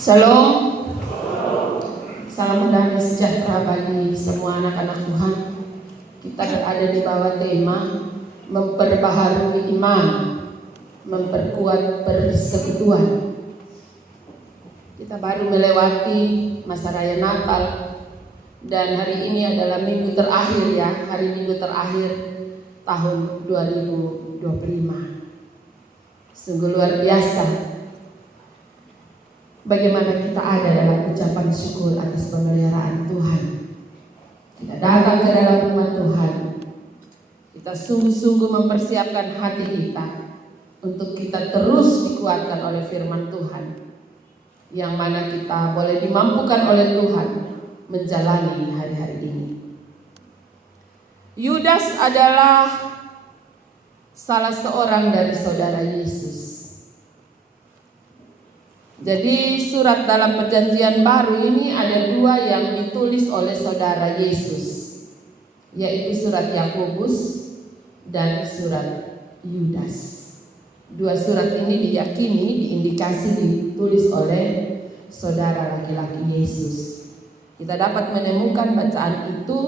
Shalom, salam damai sejahtera bagi semua anak-anak Tuhan. Kita berada di bawah tema memperbaharui iman, memperkuat persekutuan. Kita baru melewati masa raya Natal dan hari ini adalah minggu terakhir hari minggu terakhir tahun 2025. Sungguh luar biasa bagaimana kita ada dalam ucapan syukur atas pemeliharaan Tuhan. Kita datang ke dalam rumah Tuhan. Kita sungguh-sungguh mempersiapkan hati kita untuk kita terus dikuatkan oleh firman Tuhan, yang mana kita boleh dimampukan oleh Tuhan menjalani hari-hari ini. Yudas adalah salah seorang dari saudara Yesus. Jadi surat dalam perjanjian baru ini ada dua yang ditulis oleh saudara Yesus, yaitu surat Yakobus dan surat Yudas. Dua surat ini diyakini, diindikasi ditulis oleh saudara laki-laki Yesus. Kita dapat menemukan bacaan itu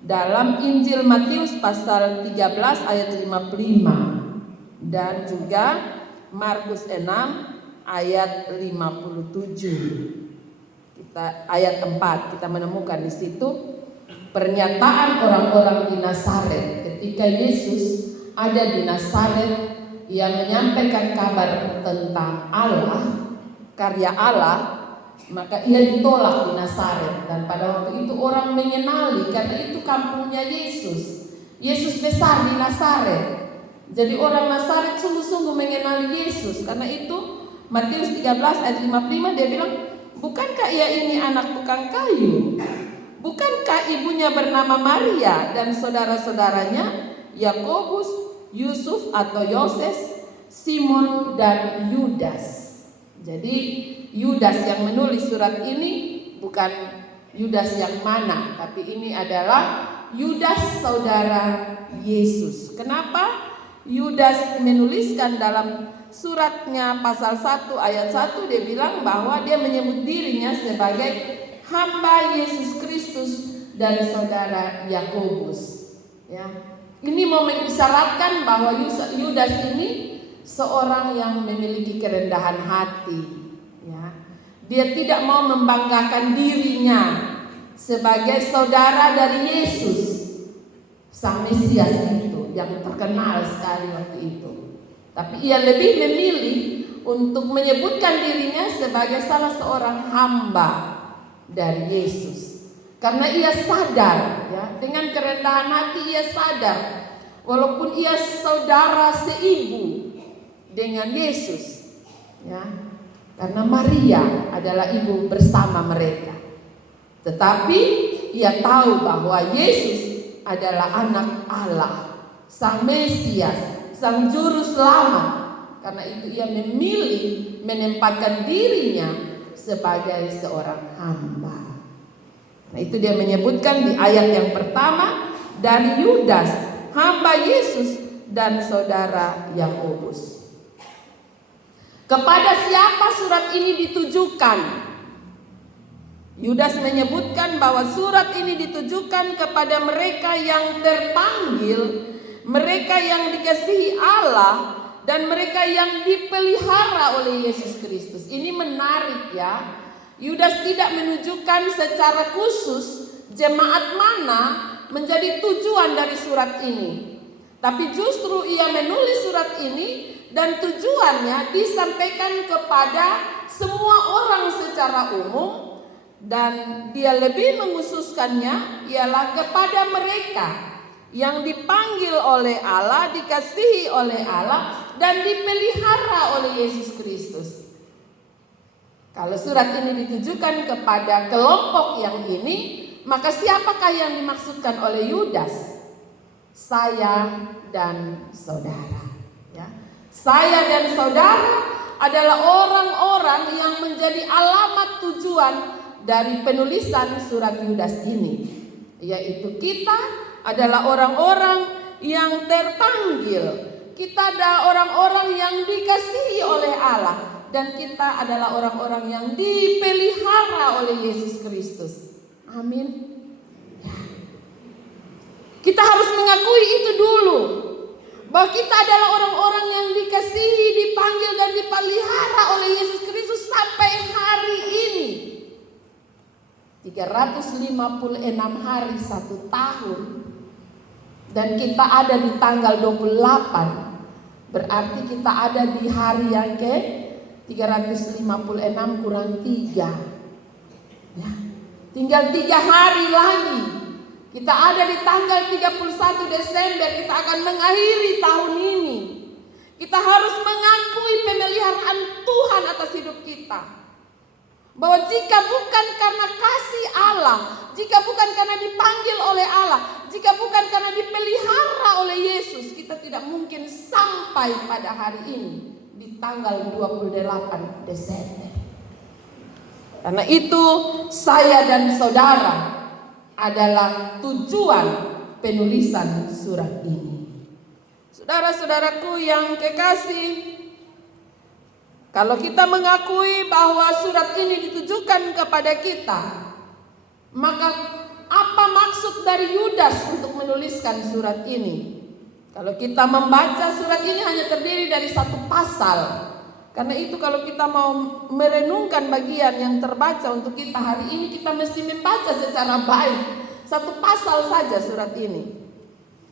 dalam Injil Matius pasal 13 ayat 55 dan juga Markus 6 ayat 57. Ayat 4 kita menemukan di situ pernyataan orang-orang di Nazaret ketika Yesus ada di Nazaret yang menyampaikan kabar tentang Allah, karya Allah, maka ia ditolak di Nazaret. Dan pada waktu itu orang mengenali karena itu kampungnya Yesus. Yesus besar di Nazaret. Jadi orang Nazaret sungguh-sungguh mengenali Yesus. Karena itu Matius 13 ayat 55 dia bilang, bukankah ia ini anak tukang kayu? Bukankah ibunya bernama Maria dan saudara-saudaranya Yakobus, Yusuf atau Yoses, Simon dan Yudas? Jadi Yudas yang menulis surat ini bukan Yudas yang mana, tapi ini adalah Yudas saudara Yesus. Kenapa Yudas menuliskan dalam suratnya pasal 1 ayat 1 dia bilang bahwa dia menyebut dirinya sebagai hamba Yesus Kristus dan saudara Yakobus. Ya. Ini mau mengisyaratkan bahwa Yudas ini seorang yang memiliki kerendahan hati. Ya. Dia tidak mau membanggakan dirinya sebagai saudara dari Yesus, Sang Mesias itu yang terkenal sekali waktu itu. Tapi ia lebih memilih untuk menyebutkan dirinya sebagai salah seorang hamba dari Yesus. Karena ia sadar, ya, dengan kerendahan hati ia sadar, walaupun ia saudara seibu dengan Yesus, ya, karena Maria adalah ibu bersama mereka. Tetapi ia tahu bahwa Yesus adalah anak Allah, Sang Mesias, Sang Juru Selamat. Karena itu ia memilih menempatkan dirinya sebagai seorang hamba. Nah, itu dia menyebutkan di ayat yang pertama, dari Yudas, hamba Yesus dan saudara Yakobus. Kepada siapa surat ini ditujukan? Yudas menyebutkan bahwa surat ini ditujukan kepada mereka yang terpanggil, mereka yang dikasihi Allah, dan mereka yang dipelihara oleh Yesus Kristus. Ini menarik, ya. Yudas tidak menunjukkan secara khusus jemaat mana menjadi tujuan dari surat ini. Tapi justru ia menulis surat ini dan tujuannya disampaikan kepada semua orang secara umum, dan dia lebih mengkhususkannya ialah kepada mereka yang dipanggil oleh Allah, dikasihi oleh Allah, dan dipelihara oleh Yesus Kristus. Kalau surat ini ditujukan kepada kelompok yang ini, maka siapakah yang dimaksudkan oleh Yudas? Saya dan saudara. Ya. Saya dan saudara adalah orang-orang yang menjadi alamat tujuan dari penulisan surat Yudas ini, yaitu kita adalah orang-orang yang terpanggil. Kita adalah orang-orang yang dikasihi oleh Allah dan kita adalah orang-orang yang dipelihara oleh Yesus Kristus. Amin. Ya. Kita harus mengakui itu dulu, bahwa kita adalah orang-orang yang dikasihi, dipanggil dan dipelihara oleh Yesus Kristus sampai hari ini. 356 hari 1 tahun. Dan kita ada di tanggal 28. Berarti kita ada di hari yang ke 356 kurang 3. Ya. Tinggal 3 hari lagi. Kita ada di tanggal 31 Desember. Kita akan mengakhiri tahun ini. Kita harus mengakui pemeliharaan Tuhan atas hidup kita. Bahwa jika bukan karena kasih Allah, jika bukan karena dipanggil oleh Allah, jika bukan karena dipelihara oleh Yesus, kita tidak mungkin sampai pada hari ini di tanggal 28 Desember. Karena itu saya dan saudara adalah tujuan penulisan surat ini. Saudara-saudaraku yang kekasih, kalau kita mengakui bahwa surat ini ditujukan kepada kita, maka apa maksud dari Yudas untuk menuliskan surat ini? Kalau kita membaca surat ini hanya terdiri dari 1 pasal. Karena itu kalau kita mau merenungkan bagian yang terbaca untuk kita hari ini, kita mesti membaca secara baik. 1 pasal saja surat ini.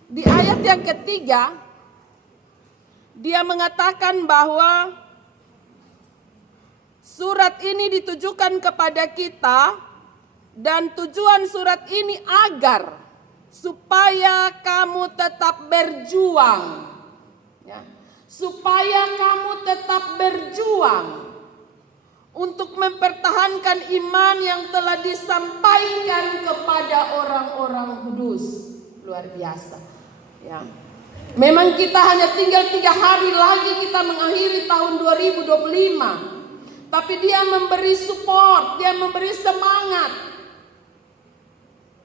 Di ayat yang ketiga, dia mengatakan bahwa surat ini ditujukan kepada kita dan tujuan surat ini agar supaya kamu tetap berjuang. Ya. Supaya kamu tetap berjuang untuk mempertahankan iman yang telah disampaikan kepada orang-orang kudus. Luar biasa. Ya. Memang kita hanya tinggal 3 hari lagi kita mengakhiri tahun 2025. Tapi dia memberi support, dia memberi semangat.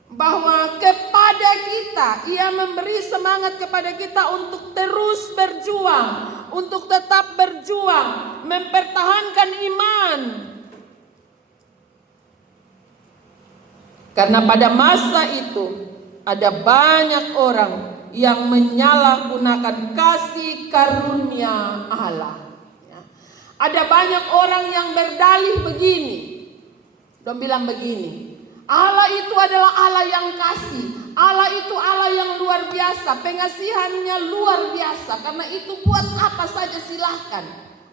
Bahwa kepada kita, ia memberi semangat kepada kita untuk terus berjuang. Untuk tetap berjuang, mempertahankan iman. Karena pada masa itu, ada banyak orang yang menyalahgunakan kasih karunia Allah. Ada banyak orang yang berdalih begini. Dan bilang begini, Allah itu adalah Allah yang kasih. Allah itu Allah yang luar biasa. Pengasihannya luar biasa. Karena itu buat apa saja silahkan.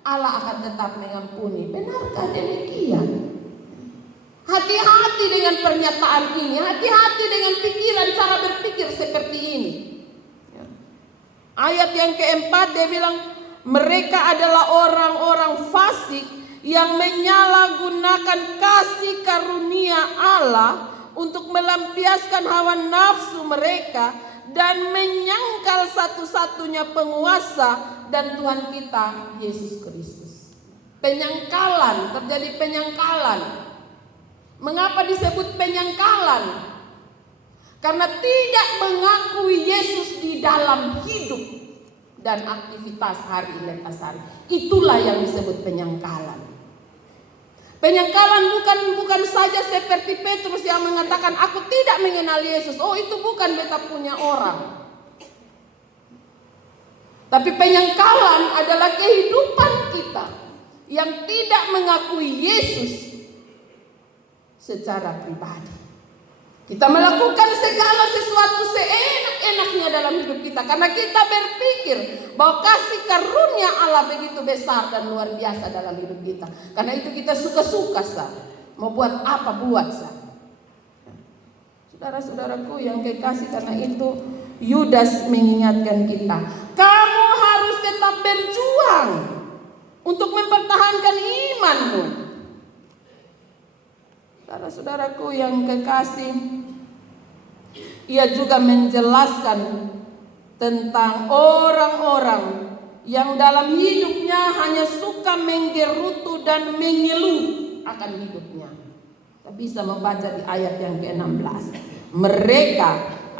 Allah akan tetap mengampuni. Benarkah demikian? Hati-hati dengan pernyataan ini. Hati-hati dengan pikiran, cara berpikir seperti ini. Ayat yang keempat dia bilang, mereka adalah orang-orang fasik yang menyalahgunakan kasih karunia Allah untuk melampiaskan hawa nafsu mereka dan menyangkal satu-satunya penguasa dan Tuhan kita Yesus Kristus. Penyangkalan, terjadi penyangkalan. Mengapa disebut penyangkalan? Karena tidak mengakui Yesus di dalam hidup dan aktivitas hari lepas hari. Itulah yang disebut penyangkalan. Penyangkalan bukan saja seperti Petrus yang mengatakan aku tidak mengenal Yesus. Oh, itu bukan beta punya orang. Tapi penyangkalan adalah kehidupan kita yang tidak mengakui Yesus secara pribadi. Kita melakukan segala sesuatu seenak-enaknya dalam hidup kita. Karena kita berpikir bahwa kasih karunia Allah begitu besar dan luar biasa dalam hidup kita. Karena itu kita suka-suka sah. Mau buat apa buat sah. Saudara-saudaraku yang kekasih, karena itu Yudas mengingatkan kita. Kamu harus tetap berjuang untuk mempertahankan imanmu. Saudara-saudaraku yang kekasih, ia juga menjelaskan tentang orang-orang yang dalam hidupnya hanya suka menggerutu dan mengeluh akan hidupnya. Kita bisa membaca di ayat yang ke-16. Mereka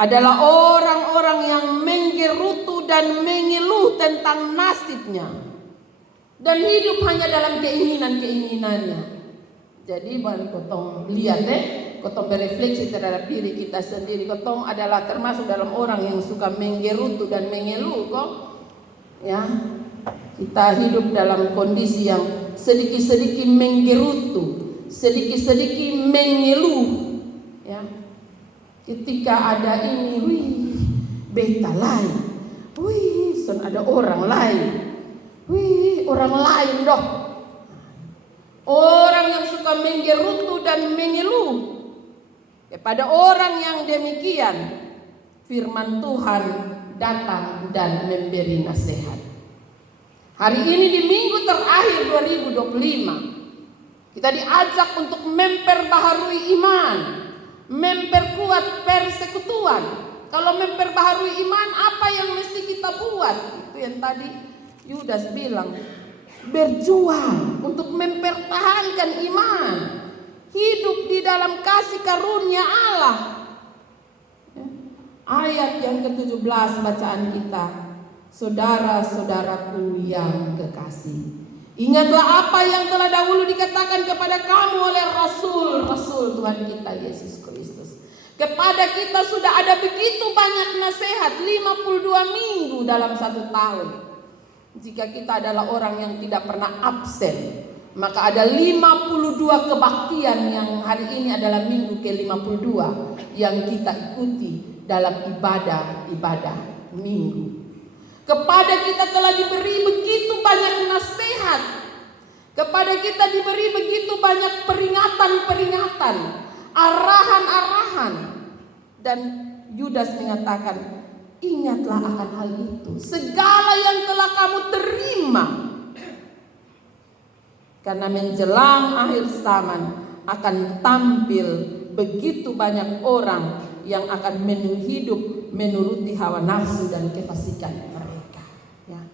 adalah orang-orang yang menggerutu dan mengeluh tentang nasibnya. dan hidup hanya dalam keinginan-keinginannya. Jadi baru kotong lihat kotong berefleksi terhadap diri kita sendiri. Kotong adalah termasuk dalam orang yang suka menggerutu dan mengeluh kok. Ya, kita hidup dalam kondisi yang sedikit-sedikit menggerutu, sedikit-sedikit mengeluh. Ya, ketika ada ini, wih, beta lain, wih, son ada orang lain, wih, orang lain dok. Orang yang suka menggerutu dan mengeluh. Kepada orang yang demikian, firman Tuhan datang dan memberi nasihat. Hari ini di minggu terakhir 2025, kita diajak untuk memperbaharui iman, memperkuat persekutuan. Kalau memperbaharui iman, apa yang mesti kita buat? Itu yang tadi Yudas bilang, berjuang untuk mempertahankan iman, hidup di dalam kasih karunia Allah. Ayat yang ke-17 bacaan kita, saudara-saudaraku yang kekasih, ingatlah apa yang telah dahulu dikatakan kepada kamu oleh Rasul Tuhan kita Yesus Kristus. Kepada kita sudah ada begitu banyak nasihat, 52 minggu dalam 1 tahun. Jika kita adalah orang yang tidak pernah absen, maka ada 52 kebaktian yang hari ini adalah minggu ke-52 yang kita ikuti dalam ibadah minggu. Kepada kita telah diberi begitu banyak nasihat, kepada kita diberi begitu banyak peringatan-peringatan, arahan-arahan, dan Yudas mengatakan, ingatlah akan hal itu, segala yang telah kamu terima, karena menjelang akhir zaman akan tampil begitu banyak orang yang akan hidup menuruti hawa nafsu dan kefasikan mereka. Ya.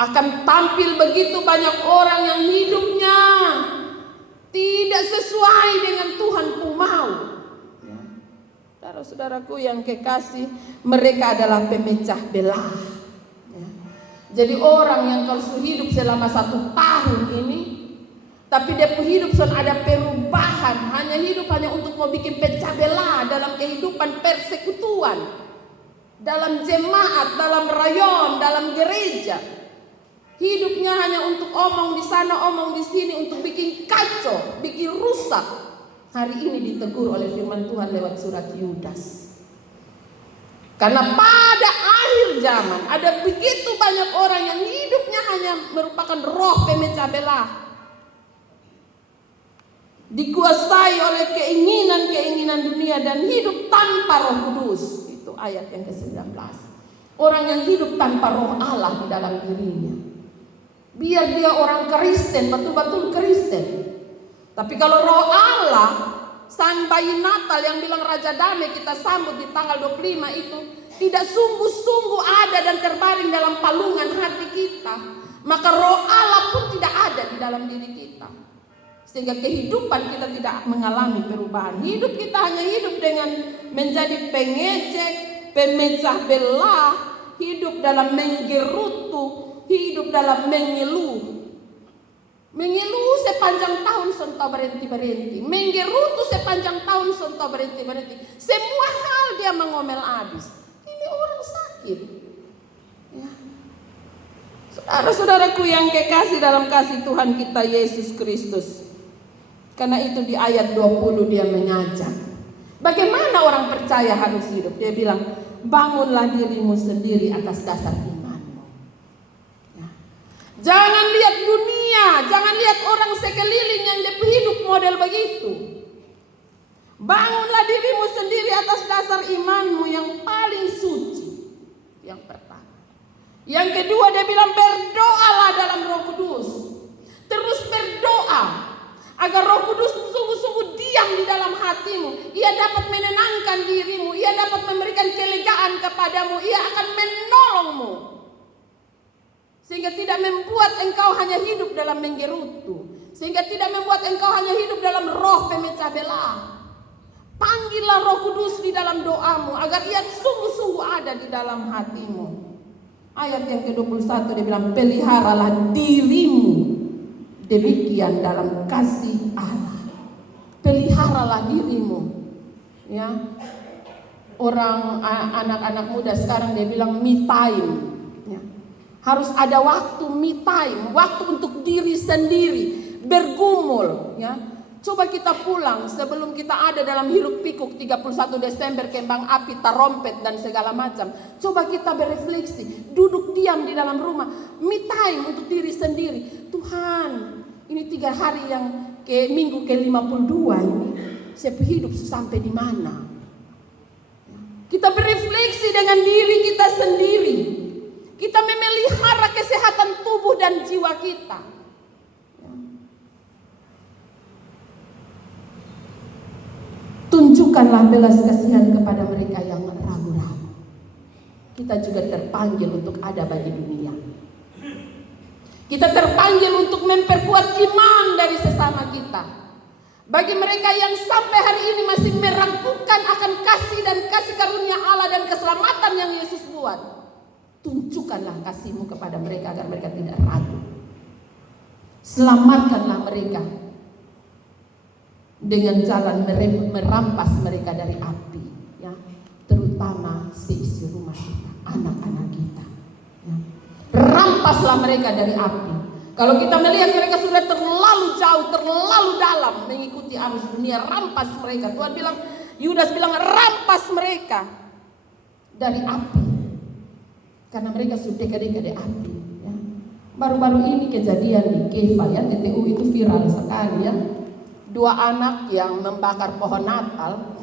Akan tampil begitu banyak orang yang hidupnya tidak sesuai dengan Tuhan mau. Ya. Saudara-saudaraku yang kekasih, mereka adalah pemecah belah. Ya. Jadi orang yang kalau hidup selama 1 tahun ini, tapi dia hidup ada perubahan, hanya hidup hanya untuk mau bikin pecah belah dalam kehidupan persekutuan, dalam jemaat, dalam rayon, dalam gereja. Hidupnya hanya untuk omong di sana, omong di sini, untuk bikin kacau, bikin rusak. Hari ini ditegur oleh firman Tuhan lewat surat Yudas. Karena pada akhir zaman ada begitu banyak orang yang hidupnya hanya merupakan roh pemecah belah, dikuasai oleh keinginan-keinginan dunia dan hidup tanpa Roh Kudus. Itu ayat yang ke-19. Orang yang hidup tanpa roh Allah di dalam dirinya. Biar dia orang Kristen, betul-betul Kristen. Tapi kalau roh Allah, sang bayi Natal yang bilang Raja Damai kita sambut di tanggal 25 itu, tidak sungguh-sungguh ada dan terbaring dalam palungan hati kita, maka roh Allah pun tidak ada di dalam diri kita. Sehingga kehidupan kita tidak mengalami perubahan. Hidup kita hanya hidup dengan menjadi pengecek, pemecah belah, hidup dalam menggerutu, hidup dalam mengeluh. Mengeluh sepanjang tahun sonto berhenti-berhenti, menggerutu sepanjang tahun sonto berhenti-berhenti. Semua hal dia mengomel habis. Ini orang sakit. Ya. Saudara-saudaraku yang kekasih dalam kasih Tuhan kita Yesus Kristus. Karena itu di ayat 20 dia mengajak, bagaimana orang percaya harus hidup. Dia bilang, bangunlah dirimu sendiri atas dasar imanmu. Ya. Jangan lihat dunia, jangan lihat orang sekeliling yang hidup model begitu. Bangunlah dirimu sendiri atas dasar imanmu yang paling suci. Yang pertama. Yang kedua dia bilang, berdoalah dalam Roh Kudus. Terus berdoa agar Roh Kudus sungguh-sungguh diam di dalam hatimu. Ia dapat menenangkan dirimu, ia dapat memberikan kelegaan kepadamu, ia akan menolongmu. Sehingga tidak membuat engkau hanya hidup dalam menggerutu, sehingga tidak membuat engkau hanya hidup dalam roh pemecah belah. Panggillah Roh Kudus di dalam doamu agar ia sungguh-sungguh ada di dalam hatimu. Ayat yang ke-21 dia bilang, peliharalah dirimu demikian dalam kasih Allah. Peliharalah dirimu. Ya. Orang anak-anak muda sekarang dia bilang me time. Ya. Harus ada waktu me time, waktu untuk diri sendiri, bergumul, ya. Coba kita pulang sebelum kita ada dalam hiruk pikuk 31 Desember, kembang api, tarompet dan segala macam. Coba kita berefleksi, duduk diam di dalam rumah, me time untuk diri sendiri. Tuhan, ini 3 hari yang minggu ke-52 ini, saya hidup sampai di mana? Kita berefleksi dengan diri kita sendiri. Kita memelihara kesehatan tubuh dan jiwa kita. Tunjukkanlah belas kasihan kepada mereka yang ragu-ragu. Kita juga terpanggil untuk ada bagi dunia. Kita terpanggil untuk memperkuat iman dari sesama kita. Bagi mereka yang sampai hari ini masih meragukan akan kasih dan kasih karunia Allah dan keselamatan yang Yesus buat, tunjukkanlah kasih-Mu kepada mereka agar mereka tidak ragu. Selamatkanlah mereka dengan jalan merampas mereka dari api, ya, terutama seisi rumah kita, anak-anak kita. Ya. Rampaslah mereka dari api. Kalau kita melihat mereka sudah terlalu jauh, terlalu dalam mengikuti arus dunia, rampas mereka. Tuhan bilang, Yudas bilang, rampas mereka dari api, karena mereka sudah dekat-dekat di api. Ya. Baru-baru ini kejadian di Kefa, ya, TTU itu viral sekali, ya. 2 anak yang membakar pohon Natal.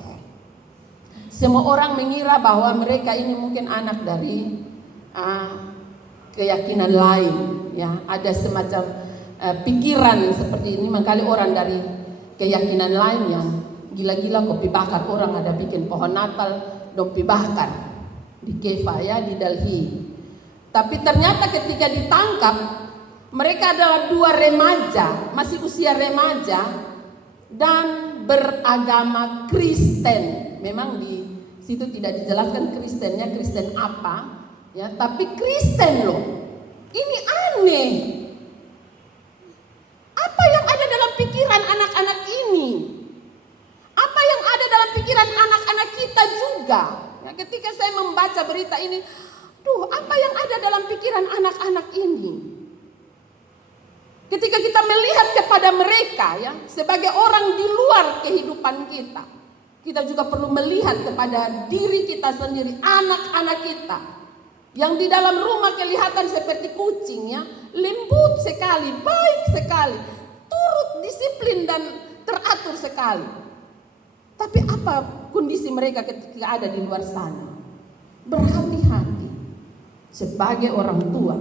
Semua orang mengira bahwa mereka ini mungkin anak dari keyakinan lain, ya. Ada semacam pikiran seperti ini. Makanya orang dari keyakinan lain yang gila-gila kopi bakar orang, ada bikin pohon Natal dopi bakar di Kefa, ya, di Delhi. Tapi ternyata ketika ditangkap, mereka adalah 2 remaja, masih usia remaja dan beragama Kristen. Memang di situ tidak dijelaskan Kristennya Kristen apa, ya, tapi Kristen loh. Ini aneh. Apa yang ada dalam pikiran anak-anak ini? Apa yang ada dalam pikiran anak-anak kita juga? Ya, ketika saya membaca berita ini, apa yang ada dalam pikiran anak-anak ini? Ketika kita melihat kepada mereka, ya, sebagai orang di luar kehidupan kita, kita juga perlu melihat kepada diri kita sendiri, anak-anak kita yang di dalam rumah kelihatan seperti kucing, ya, lembut sekali, baik sekali, turut disiplin dan teratur sekali. Tapi apa kondisi mereka ketika ada di luar sana? Berhati-hati. Sebagai orang tua,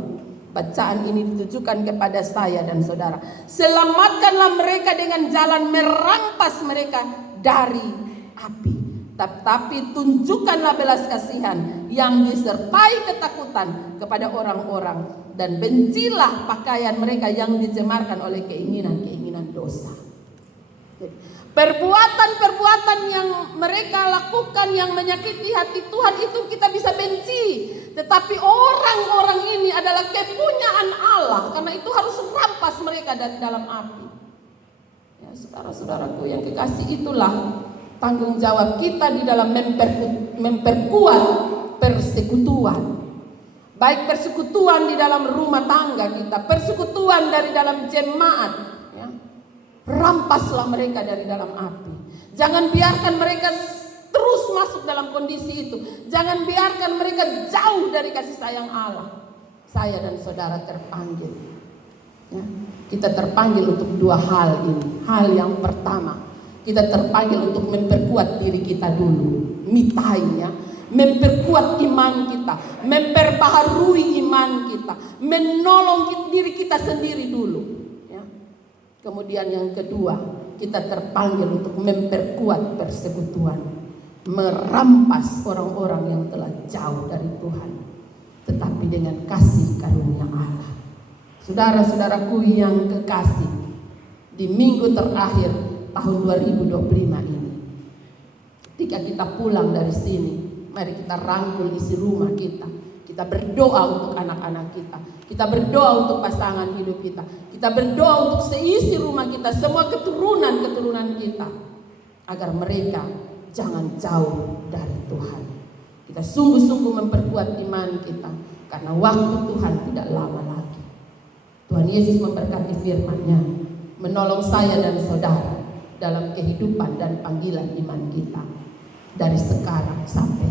bacaan ini ditujukan kepada saya dan saudara. Selamatkanlah mereka dengan jalan merampas mereka dari api. Tapi tunjukkanlah belas kasihan yang disertai ketakutan kepada orang-orang. Dan bencilah pakaian mereka yang dicemarkan oleh keinginan-keinginan dosa. Perbuatan-perbuatan yang mereka lakukan yang menyakiti hati Tuhan itu kita bisa benci. Tetapi orang-orang ini adalah kepunyaan Allah. Karena itu harus rampas mereka dari dalam api. Ya, saudara-saudaraku yang kekasih, itulah tanggung jawab kita di dalam memperkuat persekutuan. Baik persekutuan di dalam rumah tangga kita, persekutuan dari dalam jemaat, ya. Rampaslah mereka dari dalam api. Jangan biarkan mereka terus masuk dalam kondisi itu. Jangan biarkan mereka jauh dari kasih sayang Allah. Saya dan saudara terpanggil, ya. Kita terpanggil untuk 2 hal ini. Hal yang pertama, kita terpanggil untuk memperkuat diri kita dulu, mitainya, memperkuat iman kita, memperbaharui iman kita, menolong diri kita sendiri dulu, ya. Kemudian yang kedua, kita terpanggil untuk memperkuat persekutuan, merampas orang-orang yang telah jauh dari Tuhan, tetapi dengan kasih karunia Allah. Saudara-saudaraku yang kekasih, di minggu terakhir tahun 2025 ini, ketika kita pulang dari sini, mari kita rangkul isi rumah kita Kita berdoa untuk anak-anak kita. Kita berdoa untuk pasangan hidup kita. Kita berdoa untuk seisi rumah kita, semua keturunan-keturunan kita, agar mereka jangan jauh dari Tuhan. Kita sungguh-sungguh memperkuat iman kita, karena waktu Tuhan tidak lama lagi. Tuhan Yesus memberkati firman-Nya, menolong saya dan saudara dalam kehidupan dan panggilan iman kita dari sekarang sampai